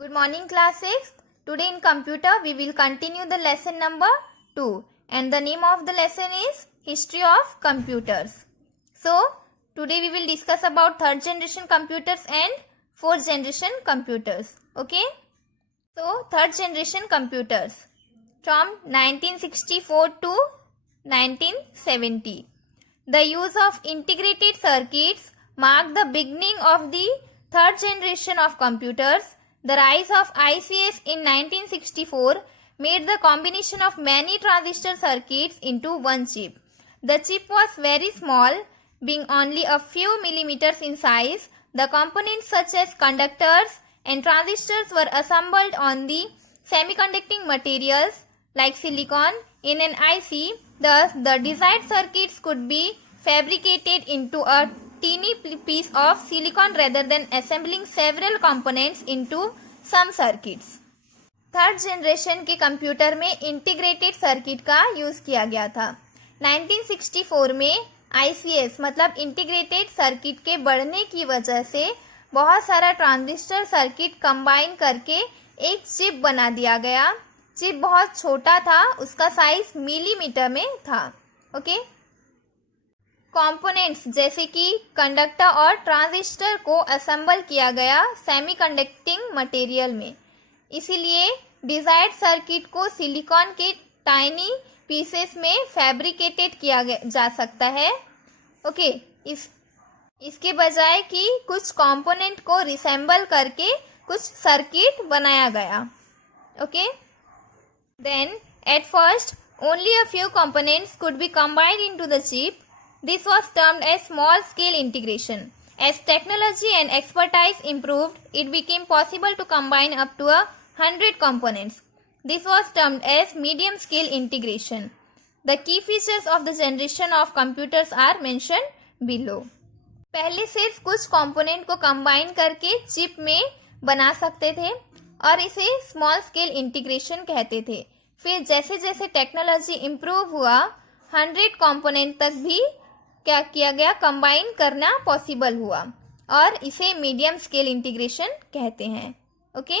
Good morning class 6th. Today in computer we will continue the lesson number 2 and the name of the lesson is History of Computers. So today we will discuss about third generation computers and fourth generation computers. Okay. So third generation computers from 1964 to 1970. The use of integrated circuits marked the beginning of the third generation of computers. The rise of ICs in 1964 made the combination of many transistor circuits into one chip. The chip was very small, being only a few millimeters in size. The components such as conductors and transistors were assembled on the semiconducting materials like silicon in an IC. Thus, the desired circuits could be fabricated into a teeny piece of silicon rather than assembling several components into some circuits. Third generation के computer में integrated circuit का use किया गया था. 1964 में ICs मतलब integrated circuit के बढ़ने की वजह से बहुत सारा ट्रांजिस्टर सर्किट कंबाइन करके एक चिप बना दिया गया. चिप बहुत छोटा था, उसका साइज मिलीमीटर में था. ओके. कंपोनेंट्स जैसे कि कंडक्टर और ट्रांजिस्टर को असेंबल किया गया सेमीकंडक्टिंग मटेरियल में. इसीलिए डिजायर्ड सर्किट को सिलिकॉन के टाइनी पीसेस में फैब्रिकेटेड किया जा सकता है. ओके. इसके बजाय कि कुछ कंपोनेंट को रिसेंबल करके कुछ सर्किट बनाया गया. Okay. Then at first only a few components could be combined into the chip. This was termed as small scale integration. As technology and expertise improved, it became possible to combine up to 100 components. This was termed as medium scale integration. The key features of the generation of computers are mentioned below. पहले सिर्फ कुछ component को combine करके chip में बना सकते थे और इसे स्मॉल स्केल इंटीग्रेशन कहते थे. फिर जैसे जैसे टेक्नोलॉजी इम्प्रूव हुआ 100 कंपोनेंट तक भी क्या किया गया, कंबाइन करना पॉसिबल हुआ और इसे मीडियम स्केल इंटीग्रेशन कहते हैं. ओके.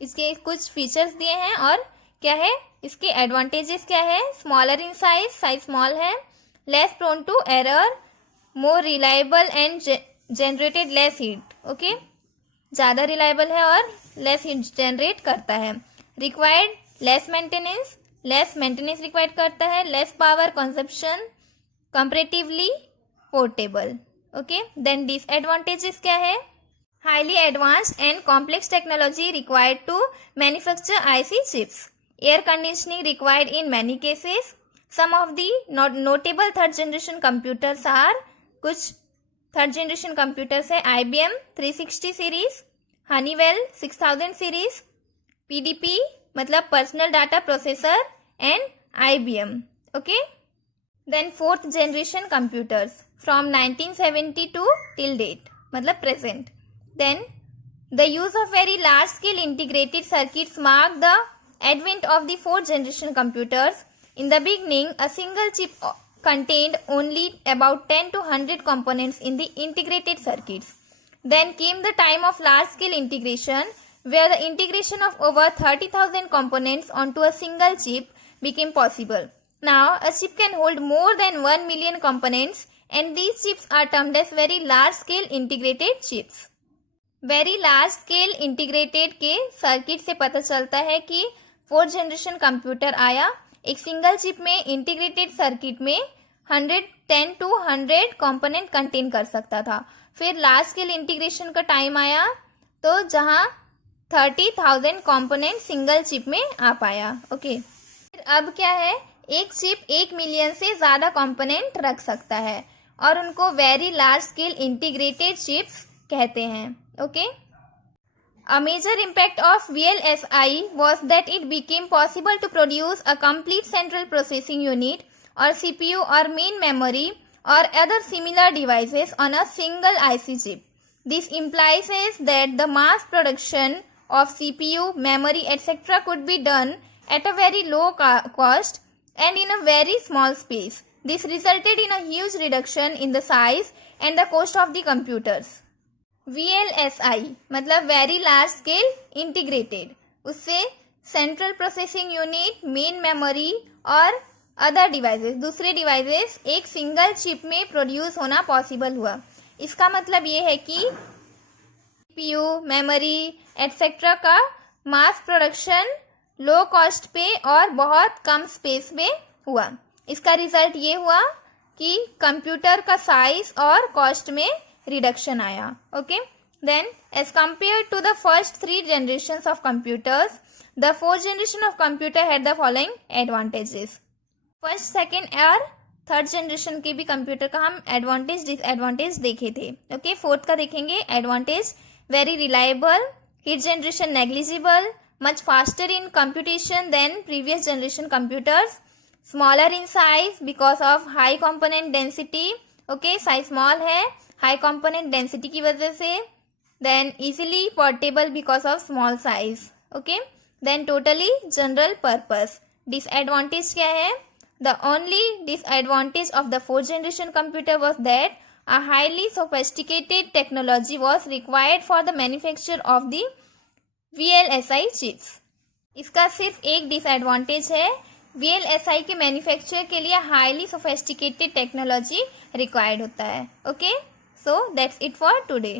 इसके कुछ फीचर्स दिए हैं और क्या है इसके एडवांटेजेस क्या है. स्मॉलर इन साइज स्मॉल है. Less prone to error, more reliable and generated less heat. Okay. ज़्यादा रिलायबल है और लेस हीट जनरेट करता है. रिक्वायर्ड लेस मेंटेनेंस रिक्वायर्ड करता है. Less power consumption, comparatively portable. Okay. Then disadvantages क्या है. Highly advanced and complex technology required to manufacture IC chips. Air conditioning required in many cases. Some of the notable third generation computers are. कुछ third generation computers है IBM 360 series, Honeywell 6000 series, PDP मतलब personal data processor and IBM. Okay. Then fourth generation computers from 1972 till date मतलब present. Then the use of very large scale integrated circuits mark the advent of the fourth generation computers. In the beginning, a single chip contained only about 10 to 100 components in the integrated circuits. Then came the time of large-scale integration, where the integration of over 30,000 components onto a single chip became possible. Now, a chip can hold more than 1 million components, and these chips are termed as very large-scale integrated chips. Very large scale integrated के circuit से पता चलता है कि fourth generation computer आया. एक single chip में integrated circuit में 110 to 100 कंपोनेंट कंटेन कर सकता था. फिर लार्ज स्केल इंटीग्रेशन का टाइम आया तो जहां 30,000 कंपोनेंट सिंगल चिप में आ पाया. ओके. फिर अब क्या है, एक चिप 1 मिलियन से ज़्यादा कंपोनेंट रख सकता है और उनको very large scale integrated chips कहते हैं. Okay. A major impact of VLSI was that it became possible to produce a complete central processing unit or CPU or main memory or other similar devices on a single IC chip. This implies that the mass production of CPU, memory, etc. could be done at a very low cost and in a very small space. This resulted in a huge reduction in the size and the cost of the computers. VLSI मतलब very large scale integrated, उससे central processing unit, main memory और other devices, दूसरे devices एक single chip में produce होना possible हुआ। इसका मतलब ये है कि CPU, मेमोरी एटसेट्रा का मास प्रोडक्शन लो कॉस्ट पे और बहुत कम स्पेस में हुआ। इसका रिजल्ट ये हुआ कि कंप्यूटर का साइज और कॉस्ट में रिडक्शन आया। Okay, then as compare to the first 3 generations of computers, the 4th generation of computer had the following advantages. First, second और थर्ड जनरेशन के भी कंप्यूटर का हम एडवांटेज डिसएडवांटेज देखे थे। ओके, फोर्थ का देखेंगे। Advantage, very reliable, heat generation negligible, much faster in computation then previous generation computers, smaller in size because of high component density. Okay, size small है high component density की वजह से। Then easily portable because of small size. Okay, then totally general purpose. Disadvantage क्या है? The only disadvantage of the 4th generation computer was that a highly sophisticated technology was required for the manufacture of the VLSI chips. इसका सिर्फ एक disadvantage है, VLSI के manufacture के लिए highly sophisticated technology required होता है। Okay, so that's it for today.